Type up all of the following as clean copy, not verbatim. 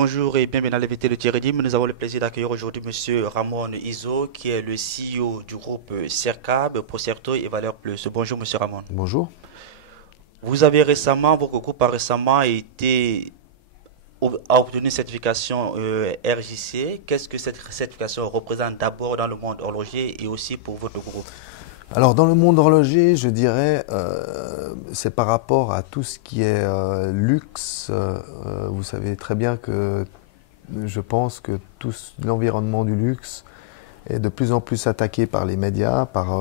Bonjour et bienvenue à l'invité de Thierry Dim. Nous avons le plaisir d'accueillir aujourd'hui Monsieur Ramon Izo, qui est le CEO du groupe CERCAB, Procerto et Valeur Plus. Bonjour Monsieur Ramon. Bonjour. Votre groupe a récemment a obtenu une certification RJC. Qu'est-ce que cette certification représente d'abord dans le monde horloger et aussi pour votre groupe? Alors dans le monde horloger, je dirais, c'est par rapport à tout ce qui est luxe. Vous savez très bien que je pense que tout l'environnement du luxe est de plus en plus attaqué par les médias, par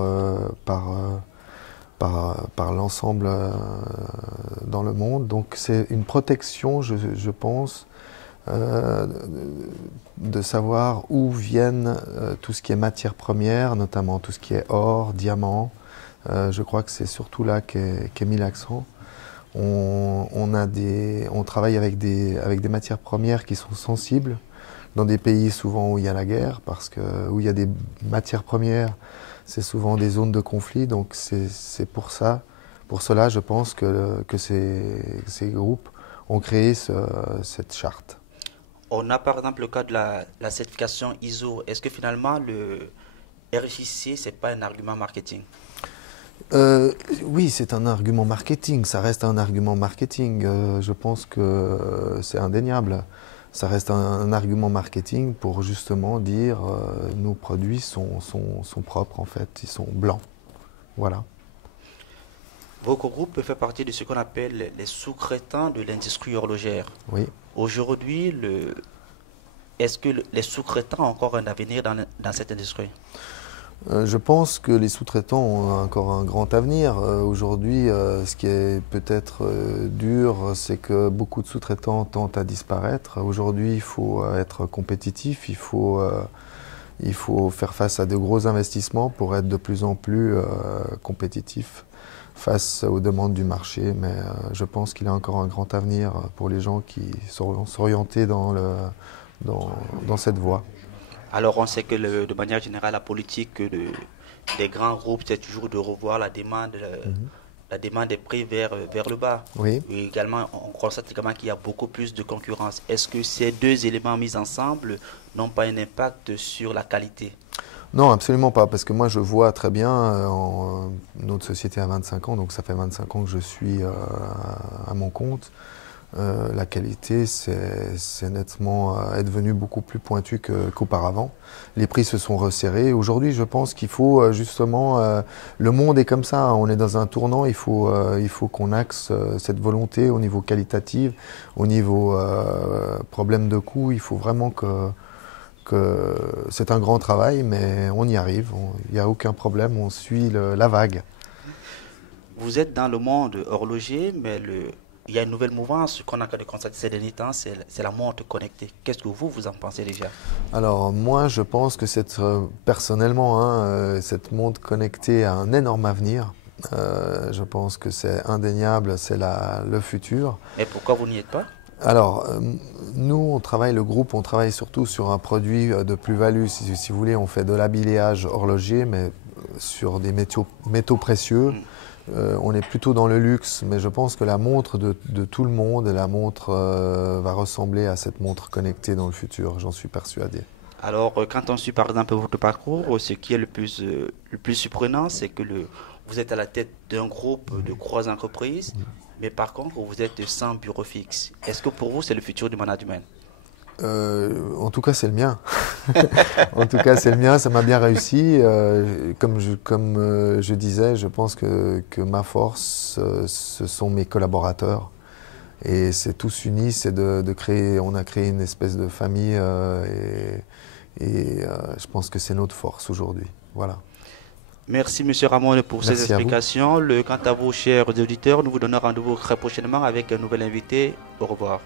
l'ensemble dans le monde. Donc c'est une protection, je pense, de savoir où viennent tout ce qui est matière première, notamment tout ce qui est or, diamant. Je crois que c'est surtout là qu'est mis l'accent. On travaille avec des matières premières qui sont sensibles dans des pays souvent où il y a la guerre, parce que où il y a des matières premières, c'est souvent des zones de conflit. Donc c'est pour cela, je pense que ces groupes ont créé cette charte. On a par exemple le cas de la certification ISO. Est-ce que finalement le RJC, ce n'est pas un argument marketing? Oui, c'est un argument marketing, ça reste un argument marketing. Je pense que c'est indéniable. Ça reste un argument marketing pour justement dire nos produits sont propres en fait, ils sont blancs. Voilà. Votre groupe fait partie de ce qu'on appelle les sous-traitants de l'industrie horlogère. Oui. Aujourd'hui, est-ce que les sous-traitants ont encore un avenir dans cette industrie? Je pense que les sous-traitants ont encore un grand avenir. Aujourd'hui, ce qui est peut-être dur, c'est que beaucoup de sous-traitants tentent à disparaître. Aujourd'hui, il faut être compétitif, il faut faire face à de gros investissements pour être de plus en plus compétitif face aux demandes du marché. Mais je pense qu'il y a encore un grand avenir pour les gens qui sauront s'orienter dans cette voie. Alors on sait que de manière générale, la politique des grands groupes, c'est toujours de revoir la demande des prix vers le bas. Oui. Et également, on constate également qu'il y a beaucoup plus de concurrence. Est-ce que ces deux éléments mis ensemble n'ont pas un impact sur la qualité? Non, absolument pas, parce que moi je vois très bien, notre société a 25 ans, donc ça fait 25 ans que je suis à mon compte. La qualité, c'est nettement est devenue beaucoup plus pointue qu'auparavant. Les prix se sont resserrés. Aujourd'hui, je pense qu'il faut justement, le monde est comme ça, on est dans un tournant, il faut qu'on axe cette volonté au niveau qualitatif, au niveau problème de coût. Il faut vraiment que c'est un grand travail, mais on y arrive, il n'y a aucun problème, on suit la vague. Vous êtes dans le monde horloger, mais il y a une nouvelle mouvance qu'on a de constater ces derniers temps, c'est la montre connectée. Qu'est-ce que vous en pensez déjà? Alors moi, je pense que personnellement, cette montre connectée a un énorme avenir. Je pense que c'est indéniable, c'est le futur. Et pourquoi vous n'y êtes pas? Alors, nous, le groupe, on travaille surtout sur un produit de plus-value. Si vous voulez, on fait de l'habillage horloger, mais sur des métaux précieux. On est plutôt dans le luxe, mais je pense que la montre de tout le monde, la montre va ressembler à cette montre connectée dans le futur, j'en suis persuadé. Alors, quand on suit par exemple votre parcours, ce qui est le plus surprenant, c'est que vous êtes à la tête d'un groupe de grosses entreprises, mais par contre, vous êtes sans bureau fixe. Est-ce que pour vous, c'est le futur du management? En tout cas, c'est le mien. En tout cas, c'est le mien, ça m'a bien réussi. Comme je disais, je pense que ma force, ce sont mes collaborateurs. Et c'est tous unis, c'est on a créé une espèce de famille et je pense que c'est notre force aujourd'hui. Voilà. Merci M. Ramon pour ces explications. Quant à vous, chers auditeurs, nous vous donnons rendez-vous très prochainement avec un nouvel invité. Au revoir.